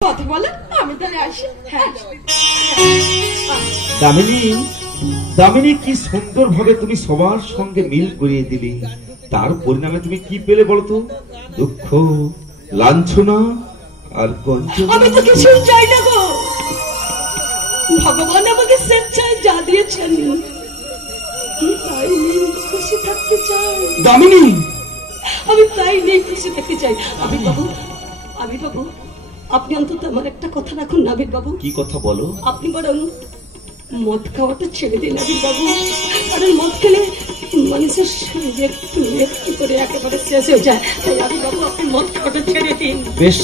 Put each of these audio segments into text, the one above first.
কথা বলে আমি তাহলে আসি। হ্যাঁ দামিনী, দামিনী কি সুন্দর ভাবে তুমি সবার সঙ্গে মিল করিয়ে দিলে। তার পরিণামে তুমি কি পেলে বলতো? দুঃখ, লাঞ্ছনা আর গঞ্জনা। আমি তো কিছুই চাই না গো, ভগবান আমাকে স্বেচ্ছায় যা দিয়েছেন তাই নিয়ে খুশি থাকতে চাই। দামিনী, আমি তাই নিয়ে খুশি থাকতে চাই। আবির বাবু, আবির বাবু, আপনি অন্তত আমার একটা কথা রাখুন না আবির বাবু। কি কথা বলো? আপনি বরং মদ খাওয়াটা ছেড়ে দিন আবির বাবু, কারণ মদ খেলে মানুষের শরীরে একটু একটু করে একেবারে শেষ হয়ে যায়। তাই আবির বাবু আপনি মদ খাওয়াটা ছেড়ে দিন। বেশ,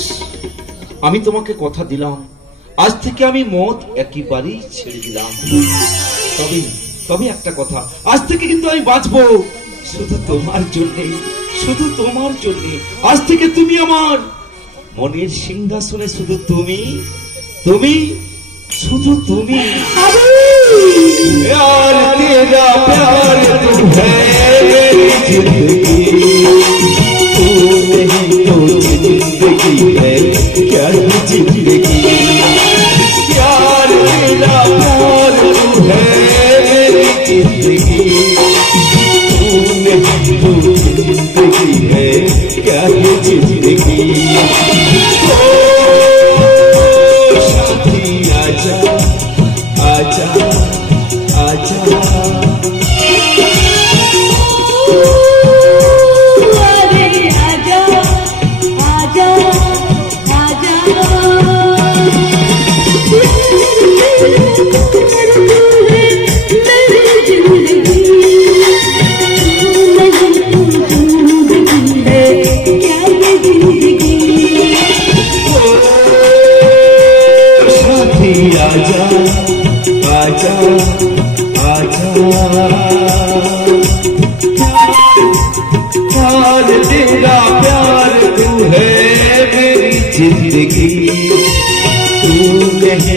আমি তোমাকে কথা দিলাম, আজ থেকে আমি মদ একেবারেই ছেড়ে দিলাম। তবে তবে একটা কথা, আজ থেকে কিন্তু আমি বাঁচবো শুধু তোমার জন্যে, শুধু তোমার জন্যে। আজ থেকে তুমি আমার মনের সিংহাসনে, শুধু তুমি, তুমি, শুধু তুমি। प्यार तेरा प्यार तुम है मेरी जिंदगी, तू नहीं तो जिंदगी है क्या जिंदगी। प्यार तेरा प्यार तुम है मेरी जिंदगी, तू नहीं तो जिंदगी है क्या जिंदगी। ओ साथी आजा आजा आजा, अरे आजा आजा आजा, मेरी जिंदगी है क्या ये जिंदगी। साथी आजा आजा आजा, प्यार तेरा प्यार तू है मेरी जिंदगी, तू नहीं